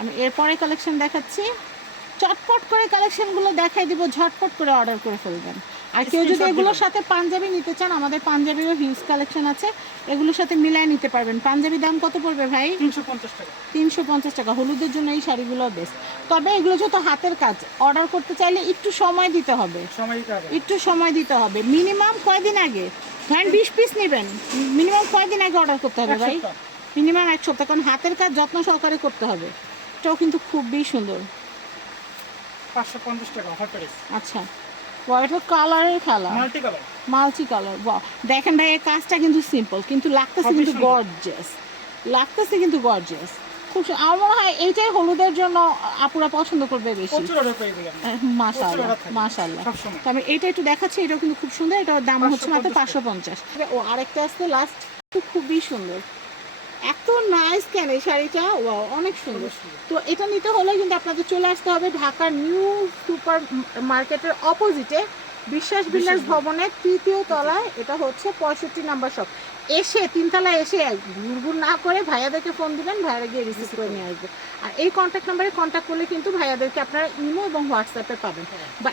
আমি এরপরে কালেকশন দেখাচ্ছি, চটপট করে কালেকশনগুলো দেখাই দিব, ঝটপট করে অর্ডার করে ফেলবেন। আর কেউ যদি এগুলোর সাথে পাঞ্জাবি নিতে চান, আমাদের পাঞ্জাবিরও হিউজ কালেকশন আছে, এগুলোর সাথে মিলায় নিতে পারবেন। পাঞ্জাবি দাম কত পড়বে ভাই? 350 টাকা। 350 টাকা। হলুদের জন্য এই শাড়িগুলো বেস্ট। তবে এগুলো যত হাতের কাজ, অর্ডার করতে চাইলে একটু সময় দিতে হবে, একটু সময় দিতে হবে। মিনিমাম কয়দিন আগে, ধরেন 20 পিস নেবেন, মিনিমাম কয়দিন আগে অর্ডার করতে হবে ভাই? মিনিমাম 1 সপ্তাহ, কারণ হাতের কাজ যত্ন সহকারে করতে হবে। এটাও কিন্তু খুবই সুন্দর। 550 টাকা অফার প্রাইস। আচ্ছা, এটা কালারের খেলা, মাল্টি কালার। বাহ, দেখেন ভাই এই কাজটা কিন্তু সিম্পল, কিন্তু লাগতেছে কিন্তু গর্জিয়াস, লাগতেছে কিন্তু গর্জিয়াস। খুব আমার মনে হয় এইটাই হলুদের জন্য আপুরা পছন্দ করবে বেশি। মাশাআল্লাহ মাশাআল্লাহ। আমি এইটা একটু দেখাচ্ছি, এটাও কিন্তু খুব সুন্দর, এটার দাম হচ্ছে মাত্র 550। ও আরেকটা আসছে লাস্ট, খুবই সুন্দর, এত নাইস কেন এই শাড়িটা, ওয়াও অনেক সুন্দর। তো এটা নিতে হলে কিন্তু আপনাদের চলে আসতে হবে ঢাকার নিউ সুপার মার্কেটের অপোজিটে বিশ্বাস বিল্ডার্স ভবনের 3য় তলায়। এটা হচ্ছে 65 নাম্বার শপ। এসে 3 তলায় এসে ঘুরঘুর না করে ভাইয়াদেরকে ফোন দিবেন, ভাইয়ারা গিয়ে রিসিভ করে নিয়ে আসবে। আর এই কন্ট্যাক্ট নাম্বারে কন্ট্যাক্ট করলে কিন্তু ভাইয়াদেরকে আপনারা ইমো এবং হোয়াটসঅ্যাপে পাবেন। বা